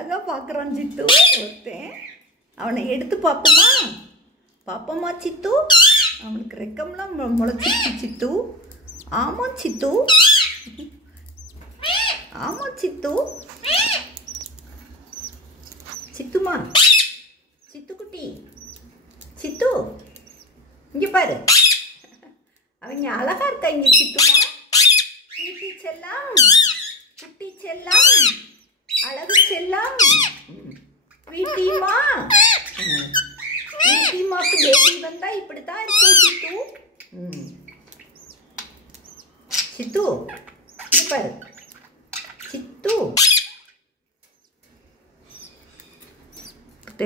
அழகா பார்க்குறான் சித்து ஒருத்தன். அவனை எடுத்து பார்ப்போமா? பார்ப்போமா சித்து? அவனுக்கு ரெக்கம்லாம் முளைச்சிருச்சு சித்து. ஆமாம் சித்து, ஆமாம் சித்து. சித்துமா, சித்துக்குட்டி, சித்து இங்கே பாரு. அவங்க அழகா இருக்காங்க சித்துமா. குட்டி செல்லம், குட்டி செல்லம், அழகு செல்லம். வீட்டிமா, வீட்டிமாக்கு பேபி வந்தா இப்படித்தான் இருக்கும் சித்து. சித்து இங்கே பாரு. சித்து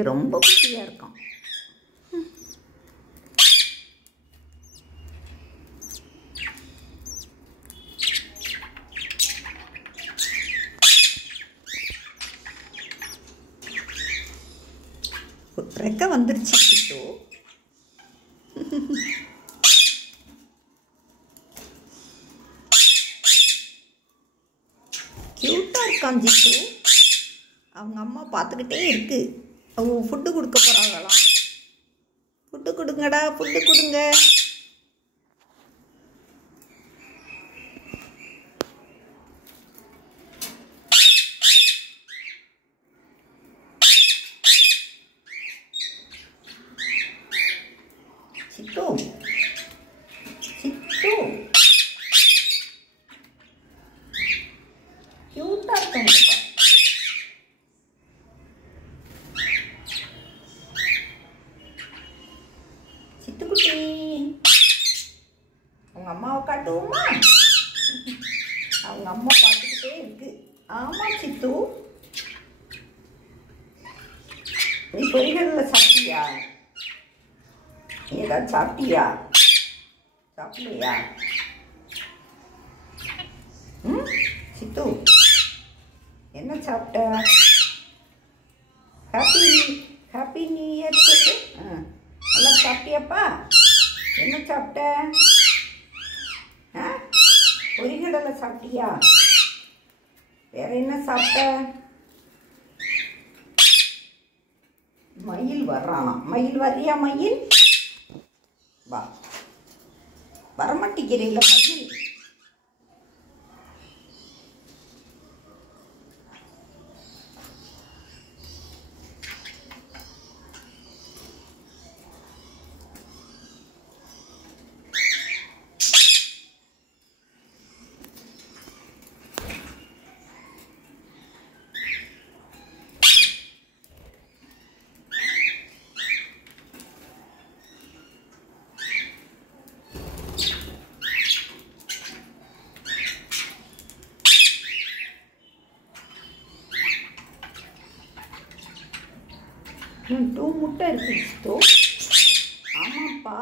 ரொம்ப குட்டியா இருக்கான். ரெக்க வந்துருச்சு சித்து. கியூட்டா இருக்கான் சித்து. அவங்க அம்மா பார்த்துக்கிட்டே இருக்கு. அவங்க ஃபுட்டு கொடுக்க போறாங்களாம். ஃபுட்டு கொடுங்கடா, ஃபுட்டு கொடுங்க. சித்து, சித்து கியூட்டா இருக்காங்க. சித்துக்குட்டி, அவங்க அம்மாவை காட்டுவோமா? அவங்க அம்மா பார்த்துக்கிட்டே இருக்கு. ஆமா சித்து, நீ பொரிகளில் சாப்பிட்டியா? ஏதாவது சாப்பிட்டியா? சாப்பிடலையா? சித்து என்ன சாப்பிட்ட? ஹாப்பி நியூ இயர் சொல்லு. நல்லா சாப்பிட்டியாப்பா? என்ன சாப்பிட்ட? பொரிகடலை சாப்பிட்டியா? வேற என்ன சாப்பிட்ட? மயில் வர்றானா? மயில் வர்றியா? மயில் வா. வரமாட்டேங்கிறீங்களா மயில்? டூ முட்டை இருக்கு சித்து. ஆமாப்பா.